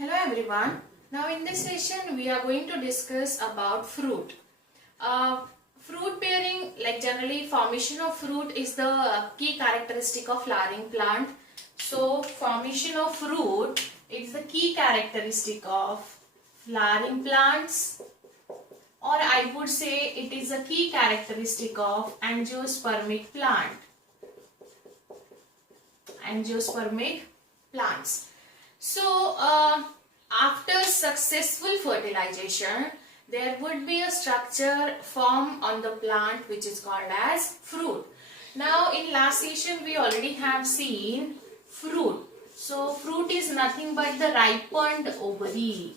Hello everyone. Now in this session we are going to discuss about fruit. Fruit bearing, like generally formation of fruit is the key characteristic of flowering plant. So formation of fruit is the key characteristic of flowering plants, or I would say it is a key characteristic of angiospermic plant. Angiospermic plants. So after successful fertilization, there would be a structure formed on the plant which is called as fruit. Now in last session we already have seen fruit. So fruit is nothing but the ripened ovary.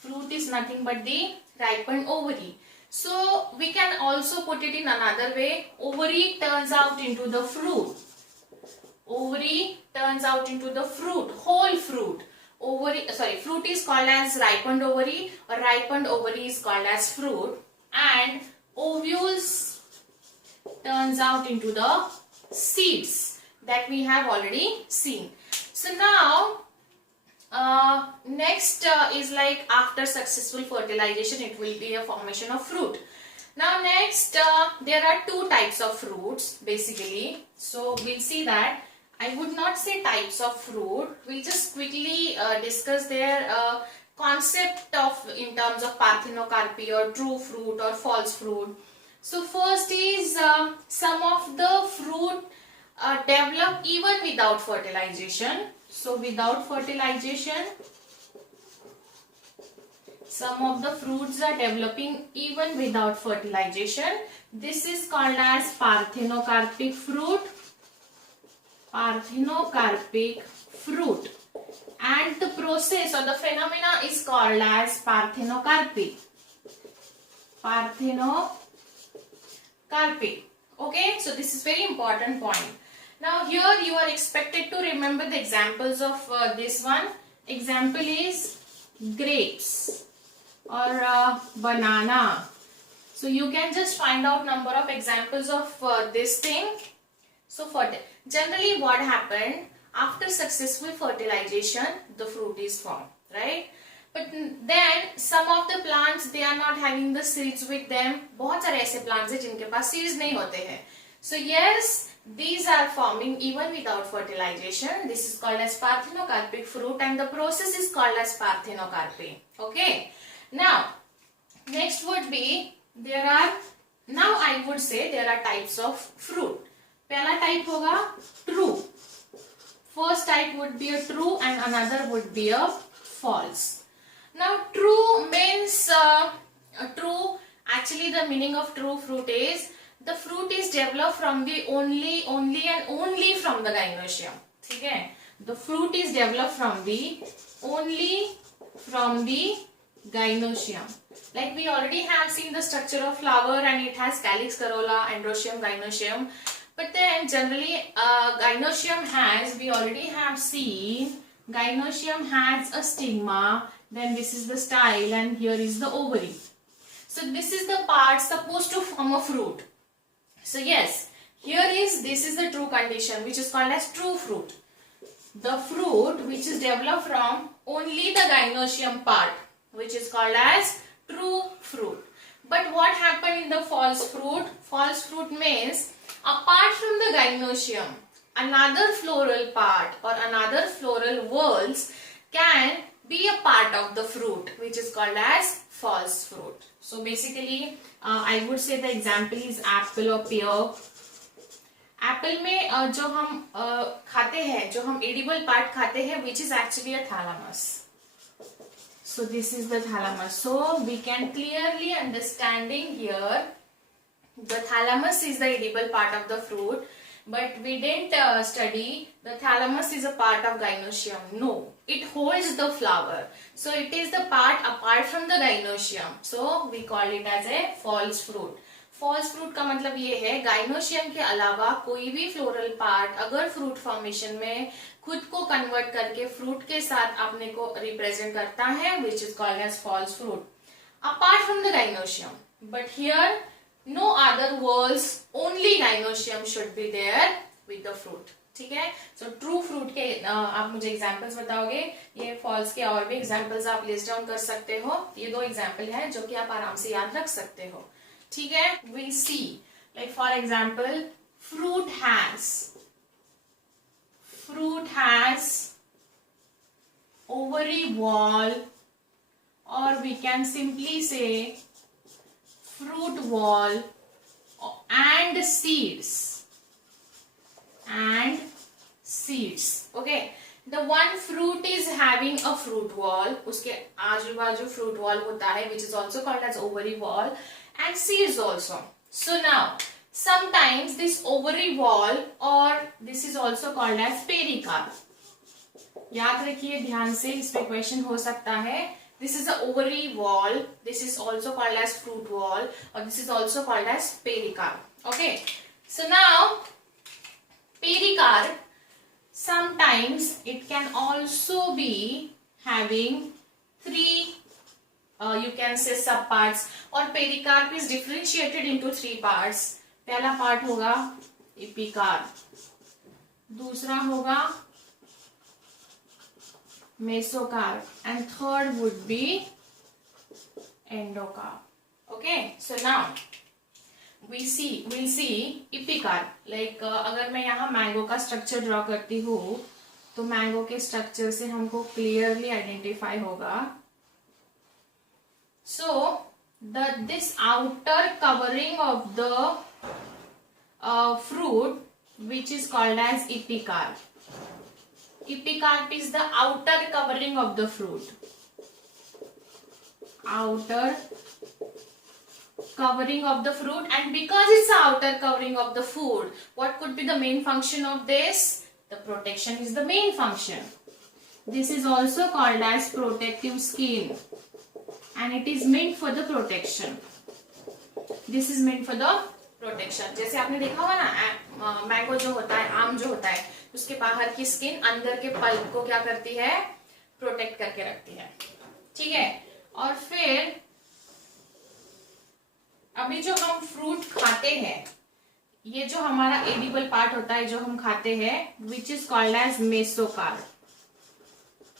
Fruit is nothing but the ripened ovary. So we can also put it in another way. Ovary turns out into the fruit. Ovary turns out into the fruit, whole fruit. Fruit is called as ripened ovary, or ripened ovary is called as fruit, and ovules turns out into the seeds that we have already seen. So now next is like after successful fertilization it will be a formation of fruit. Now next there are two types of fruits basically. So we'll see that. I would not say types of fruit. We'll just quickly discuss their concept of in terms of parthenocarpy or true fruit or false fruit. So first is some of the fruit develop even without fertilization. So without fertilization, some of the fruits are developing even without fertilization. This is called as parthenocarpic fruit. Parthenocarpic fruit, and the process or the phenomena is called as parthenocarpy. Parthenocarpy. Okay, so this is very important point. Now here you are expected to remember the examples of this one. Example is grapes or banana. So you can just find out number of examples of this thing. So generally what happened after successful fertilization, the fruit is formed, right? But then some of the plants, they are not having the seeds with them. बहुत सारे ऐसे plants हैं जिनके पास seeds नहीं होते हैं. So yes, these are forming even without fertilization. This is called as parthenocarpic fruit, and the process is called as parthenocarpy. Okay. Now next would be now I would say there are types of fruit. पहला टाइप होगा true. First type would be a true and another would be a false. Now true means true, actually the meaning of true fruit is the fruit is developed from the only and only from the gynoecium. ठीक है, the fruit is developed from the gynoecium. Like we already have seen the structure of flower, and it has calyx, corolla, androecium, gynoecium. But then generally gynoecium has, we already have seen, gynoecium has a stigma, then this is the style, and here is the ovary. So this is the part supposed to form a fruit. So yes, this is the true condition which is called as true fruit. The fruit which is developed from only the gynoecium part, which is called as true fruit. But what happened in the false fruit? False fruit means apart from the gynoecium, another floral part or another floral whorls can be a part of the fruit, which is called as false fruit. So basically I would say the example is apple or pear. Apple में जो हम खाते हैं, जो हम edible part खाते हैं, which is actually a thalamus. So this is the thalamus. So we can clearly understanding here, the thalamus is the edible part of the fruit, but we didn't study the thalamus is a part of gynoecium. No, it holds the flower. So it is the part apart from the gynoecium. So we call it as a false fruit. False fruit का मतलब ये है gynoecium के अलावा कोई भी floral part अगर fruit formation में खुद को कन्वर्ट करके फ्रूट के साथ अपने को रिप्रेजेंट करता है, which is called as false fruit apart from the gynoecium. But here no other whorls, only gynoecium should be there with the fruit. ठीक है। सो ट्रू फ्रूट के आप मुझे एग्जांपल्स बताओगे, ये फॉल्स के और भी एग्जांपल्स आप लिस्ट डाउन कर सकते हो। ये 2 एग्जांपल है जो कि आप आराम से याद रख सकते हो, ठीक है। Will see, like for example fruit has ovary wall, or we can simply say fruit wall and seeds. Okay, the one fruit is having a fruit wall, उसके आजू बाजू fruit wall होता है, which is also called as ovary wall, and seeds also. So now sometimes this ovary wall, or this is also called as pericarp. याद रखिए ध्यान से, इस पे क्वेश्चन हो सकता है. This is the ovary wall, this is also called as fruit wall, or this is also called as pericarp. Okay, so now pericarp, sometimes it can also be having 3 you can say subparts, or pericarp is differentiated into 3 parts. पहला पार्ट होगा एपिकार्प, दूसरा होगा mesocarp, and third would be endocarp. Okay, so now we'll see epicarp. Like अगर मैं यहाँ मैंगो का structure draw करती हूँ तो मैंगो के स्ट्रक्चर से हमको क्लियरली आइडेंटिफाई होगा. So this outer covering of the fruit, which is called as epicarp. Epicarp is the outer covering of the fruit. Outer covering of the fruit, and because it's the outer covering of the food, what could be the main function of this? The protection is the main function. This is also called as protective skin, and it is meant for the protection. This is meant for the protection. जैसे आपने देखा होगा ना, मैंगो जो होता है, आम जो होता है, उसके बाहर की स्किन अंदर के पल्प को क्या करती है? प्रोटेक्ट करके रखती है. ठीक है. और फिर अभी जो हम फ्रूट खाते हैं, ये जो हमारा एडिबल पार्ट होता है जो हम खाते हैं, which is called as mesocarp.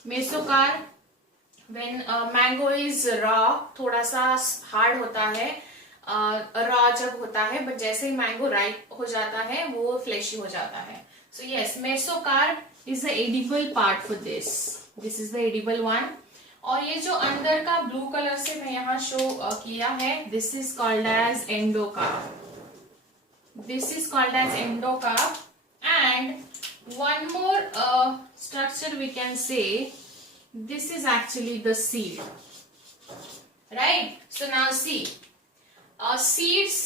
Mesocarp when mango is raw, थोड़ा सा हार्ड होता है रॉ जब होता है, बट जैसे ही मैंगो राइप हो जाता है वो फ्लेशी हो जाता है. So yes, mesocarp is the edible part for this. This is the edible one. और ये जो अंदर का ब्लू कलर से मैं यहाँ शो किया है, this is called as endocarp. This is called as endocarp. And one more structure we can say, this is actually the seed, right? So now see, seeds,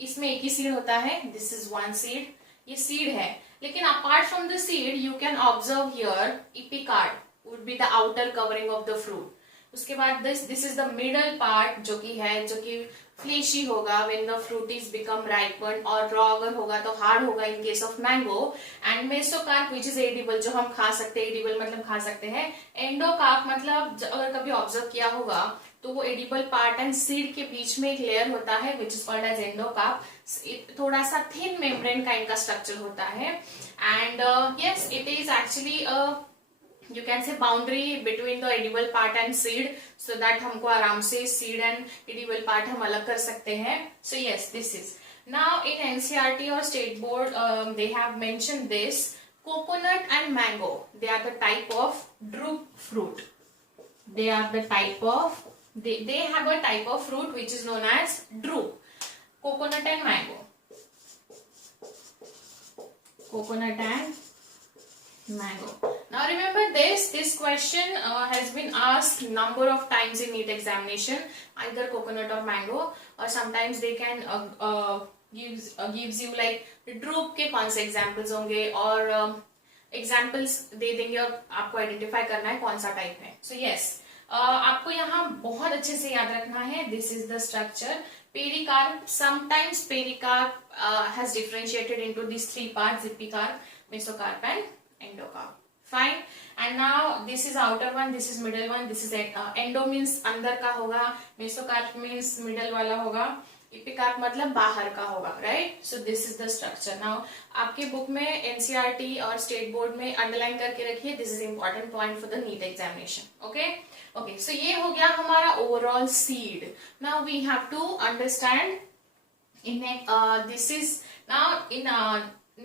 इसमें एक ही सीड होता है. this is one seed. ये सीड है, लेकिन apart from the seed you can observe here epicarp would be the outer covering of the fruit. उसके बाद this is the middle part जो कि fleshy होगा when the fruit is become ripened, और raw अगर होगा तो hard होगा in case of mango. and mesocarp which is edible, जो हम खा सकते हैं. edible मतलब खा सकते हैं. endocarp मतलब अगर कभी observe किया होगा तो वो edible part and seed के बीच में एक layer होता है which is called as endocarp. थोड़ा सा thin membrane kind का structure होता है. and yes, it is actually a, you can say, boundary between the edible part and seed, so that हमको आराम से seed and edible part हम अलग कर सकते हैं. So yes, this is. Now in NCERT or state board they have mentioned this coconut and mango. They are the type of drupe fruit. They are the type of, they have a type of fruit which is known as drupe. Coconut and mango. Coconut and mango. Now remember this question has been asked number of times in NEET examination, either coconut or mango, or sometimes they can gives you like drupe के कौन से examples होंगे, और examples दे देंगे और आपको identify करना है कौन सा type है. So yes, आपको यहाँ बहुत अच्छे से याद रखना है. This is the structure. Pericarp, sometimes pericarp has differentiated into these 3 parts: epicarp, mesocarp and endocarp. Fine. And now this is outer one, this is middle one, this is endo means अंदर का होगा, mesocarp means middle वाला होगा, एपिकार्प मतलब बाहर का होगा, right? So this is the structure. Now आपके बुक में एनसीईआरटी और स्टेट बोर्ड में अंडरलाइन करके रखिए. This is important point for the NEET examination. Okay okay, so ये हो गया हमारा overall seed. Now we have to understand in this is now in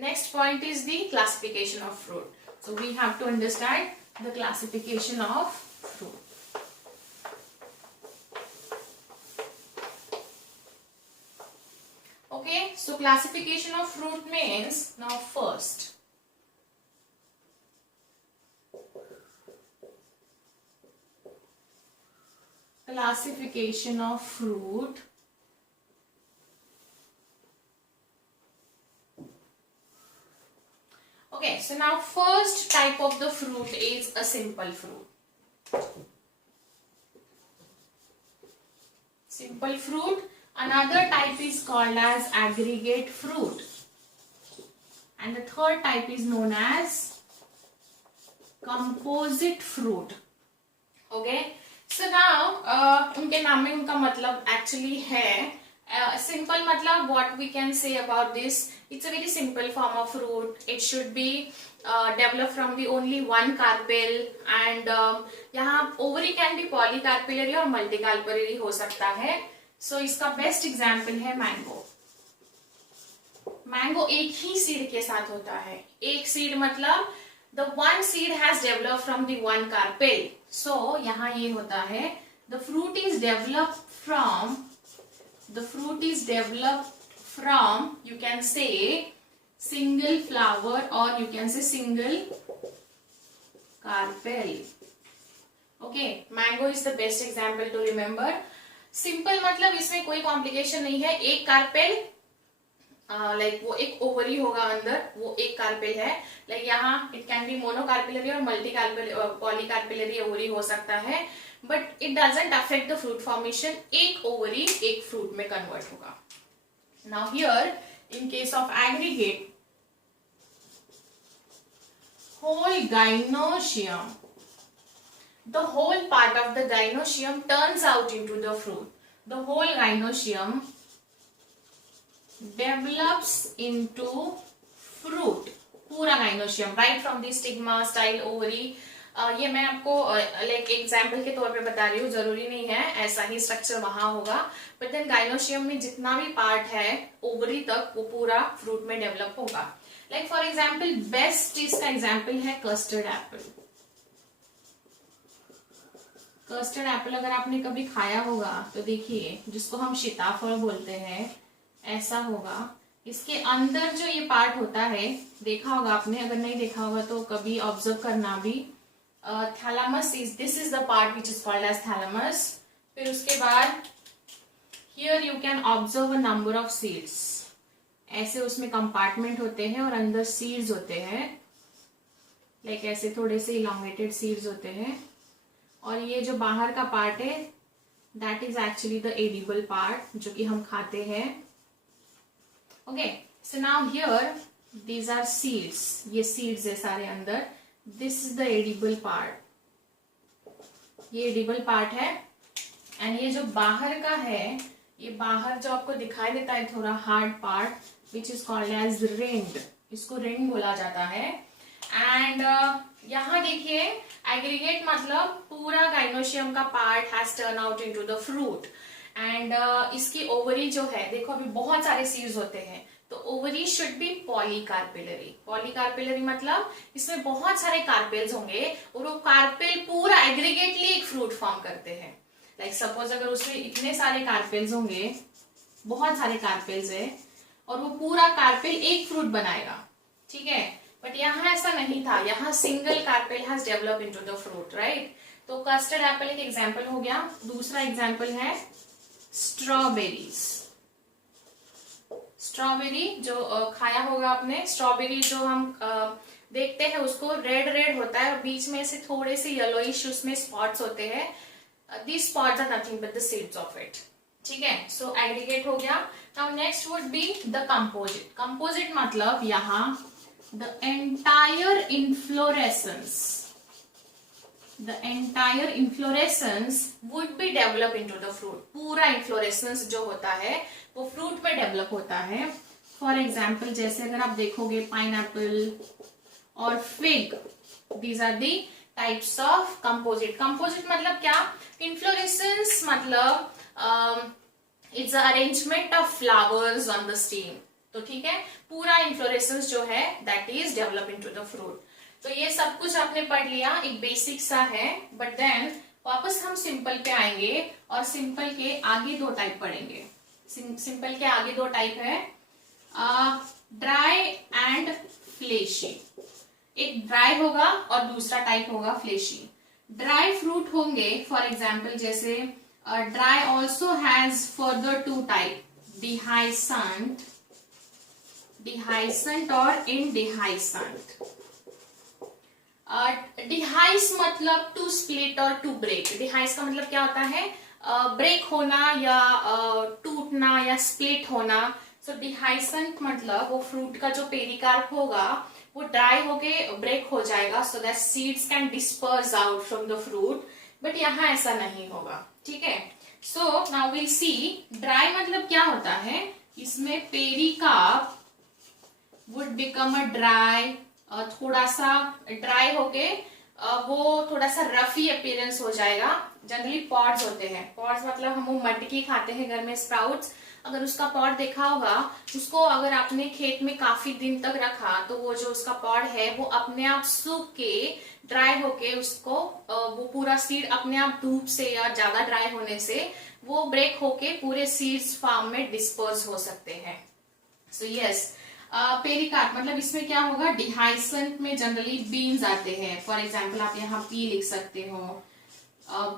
next point is the classification of fruit. So we have to understand the classification of fruit. Okay, so classification of fruit means, now first classification of fruit. Okay, so now first type of the fruit is a simple fruit. Simple fruit. Another type is called as aggregate fruit. And the third type is known as composite fruit. Okay, so now उनके नाम में उनका मतलब actually है. Simple matlab, what we can say about this, it's a very simple form of fruit. It should be developed from the only one carpel, and यहाँ ovary can be polycarpillary और multicarpillary हो सकता है. So इसका बेस्ट एग्जाम्पल है mango. Mango एक ही सीड के साथ होता है. एक सीड मतलब the one seed has developed from the one carpel. So यहाँ ये होता है, the fruit is developed from you can say single flower or you can say single carpel. Okay, mango is the best example to remember. Simple मतलब इसमें कोई कॉम्प्लिकेशन नहीं है. एक कार्पेल लाइक वो एक ओवरी होगा अंदर, वो एक कार्पेल है. लाइक यहाँ इट कैन बी मोनोकार्पिलरी और पॉलीकार्पिलरी ओवरी हो सकता है, but it doesn't affect the fruit formation. एक ओवरी एक फ्रूट में कन्वर्ट होगा. Now here in case of aggregate, whole gynoecium, the whole part of the gynoecium turns out into the fruit. The whole gynoecium develops into fruit. पूरा gynoecium, right from the stigma, style, ovary. ये मैं आपको like example के तौर पे बता रही हूँ, जरूरी नहीं है ऐसा ही स्ट्रक्चर वहां होगा. बट देन गाइनोशियम में जितना भी पार्ट है ओवरी तक, वो पूरा फ्रूट में डेवलप होगा. लाइक फॉर एग्जाम्पल बेस्ट इसका एग्जाम्पल है कस्टर्ड एप्पल. कस्टर्ड एप्पल अगर आपने कभी खाया होगा तो देखिए, जिसको हम सीताफल बोलते हैं, ऐसा होगा. इसके अंदर जो ये पार्ट होता है, देखा होगा आपने, अगर नहीं देखा होगा तो कभी ऑब्जर्व करना भी. Thalamus is, this is the part which is called as thalamus. फिर उसके बाद here you can observe a number of seeds. ऐसे उसमें कंपार्टमेंट होते हैं और अंदर सीड्स होते हैं, लाइक ऐसे थोड़े से इलोंगेटेड सीड्स होते हैं. और ये जो बाहर का पार्ट है, that is actually the edible part, जो कि हम खाते हैं. Okay, so now here these are seeds. ये सीड्स है सारे अंदर. This is the edible part. ये एडिबल पार्ट है. एंड ये जो बाहर का है, ये बाहर जो आपको दिखाई देता है थोड़ा hard part, which is called as rind. इसको रिंड बोला जाता है. एंड यहाँ देखिए, एग्रीगेट मतलब पूरा गाइनोशियम का part has turn out into the fruit. And इसकी ओवरी जो है, देखो अभी बहुत सारे सीड्स होते हैं, तो ओवरी शुड बी पॉलीकार्पिलरी. पॉलीकार्पिलरी मतलब इसमें बहुत सारे कार्पेल्स होंगे और वो कार्पेल पूरा एग्रीगेटली एक फ्रूट फॉर्म करते हैं. लाइक सपोज अगर उसमें इतने सारे कार्पेल्स होंगे, बहुत सारे कार्पेल्स है, और वो पूरा कार्पेल एक फ्रूट बनाएगा. ठीक है, बट यहाँ ऐसा नहीं था. यहाँ single carpel has develop into the fruit, right. तो कस्टर्ड एप्पल एक एग्जांपल हो गया. दूसरा एग्जांपल है स्ट्रॉबेरीज. स्ट्रॉबेरी जो खाया होगा आपने, स्ट्रॉबेरी जो हम देखते हैं उसको रेड रेड होता है और बीच में से थोड़े से येलोइश उसमें स्पॉट्स होते हैं. These spots are nothing but the seeds of it. ठीक है, सो एग्रीगेट हो गया. Now next would be the composite. Composite मतलब यहाँ the entire inflorescence the entire inflorescence would be developed into the fruit. पूरा inflorescence जो होता है वो fruit में develop होता है. For example, जैसे अगर आप देखोगे pineapple और fig, these are the types of composite. Composite मतलब क्या? Inflorescence मतलब it's the arrangement of flowers on the stem. तो ठीक है, पूरा inflorescence जो है that is developed into the fruit. तो ये सब कुछ आपने पढ़ लिया, एक बेसिक सा है. बट देन वापस हम सिंपल पे आएंगे और सिंपल के आगे दो टाइप पढ़ेंगे. सिंपल के आगे दो टाइप है, ड्राई एंड फ्लेशी. एक ड्राई होगा और दूसरा टाइप होगा फ्लेशी. ड्राई फ्रूट होंगे फॉर एग्जाम्पल जैसे dry also has further two type, dehiscent और इनडिहाइसेंट. डिहाइस मतलब टू स्प्लिट और टू ब्रेक. डिहाइस का मतलब क्या होता है? ब्रेक होना या टूटना या स्प्लिट होना. सो डिहाइसेंट मतलब वो फ्रूट का जो पेरिकार्प होगा वो ड्राई होके ब्रेक हो जाएगा so that seeds can disperse out from the fruit. But यहाँ ऐसा नहीं होगा. ठीक है, so now will see. Dry मतलब क्या होता है? इसमें pericarp would become a dry, थोड़ा सा ड्राई होके वो थोड़ा सा रफी अपीयरेंस हो जाएगा. जनरली पॉड्स होते हैं. पॉड्स मतलब हम वो मटकी खाते हैं घर में, स्प्राउट्स. अगर उसका पॉड देखा होगा, उसको अगर आपने खेत में काफी दिन तक रखा तो वो जो उसका पॉड है वो अपने आप सूख के ड्राई होके उसको वो पूरा सीड अपने आप धूप से या ज्यादा ड्राई होने से वो ब्रेक होके पूरे सीड्स फार्म में डिस्पर्स हो सकते हैं. सो यस, पेरिकार्प मतलब इसमें क्या होगा? डिहाइसेंट में जनरली बीन्स आते हैं. फॉर एग्जाम्पल आप यहाँ पी लिख सकते हो.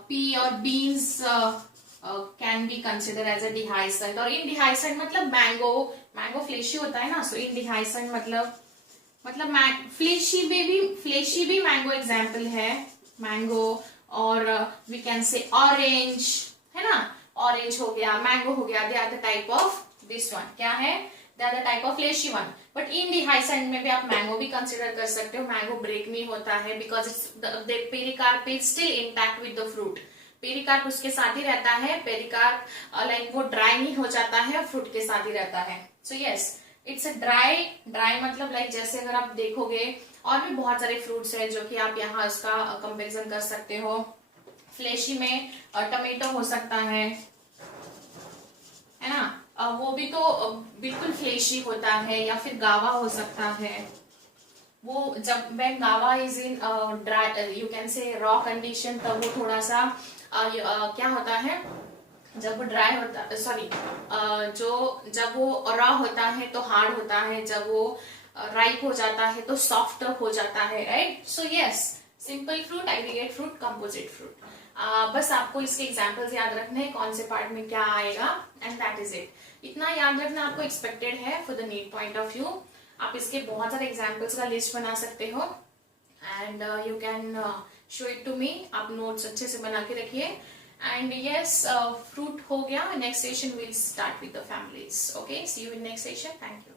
पी और beans can be consider as a dehiscent. और इनडिहाइसेंट मतलब मैंगो फ्लेशी होता है ना. सो इनडिहाइसेंट मतलब फ्लेशी भी मैंगो एग्जाम्पल है. मैंगो और वी कैन से ऑरेंज, है ना. ऑरेंज हो गया, मैंगो हो गया. They are the type of this one. क्या है? They are the type of fleshy one. But indehiscent में भी आप मैंगो भी कंसिडर कर सकते हो. मैंगो ब्रेक नहीं होता है because the pericarp is still intact with the fruit. Pericarp उसके साथ ही रहता है. पेरिकार्प लाइक वो ड्राई नहीं हो जाता है और फ्रूट के साथ ही रहता है. So yes, it's a dry मतलब लाइक जैसे अगर आप देखोगे और भी बहुत सारे फ्रूट्स हैं जो कि आप यहाँ इसका कंपेरिजन कर सकते हो. फ्लेशी में टमेटो हो सकता है ना. वो भी तो बिल्कुल फ्लेशी होता है. या फिर गावा हो सकता है. वो जब when गावा is in dry, you can say raw condition, तब वो थोड़ा सा क्या होता है? जब वो ड्राई होता, सॉरी, जब वो रॉ होता है तो हार्ड होता है. जब वो राइप हो जाता है तो सॉफ्ट हो जाता है. Right. So yes, simple fruit, aggregate fruit, composite fruit. बस आपको इसके एग्जाम्पल्स याद रखने हैं, कौन से पार्ट में क्या आएगा, एंड दैट इज इट. इतना याद रखना आपको एक्सपेक्टेड है for the NEET point of view. आप इसके बहुत सारे एग्जाम्पल्स का लिस्ट बना सकते हो and you can show it to me. आप नोट्स अच्छे से बना के रखिए. एंड यस, फ्रूट हो गया. Next session will start with the families. Okay, see you in next session. Thank you.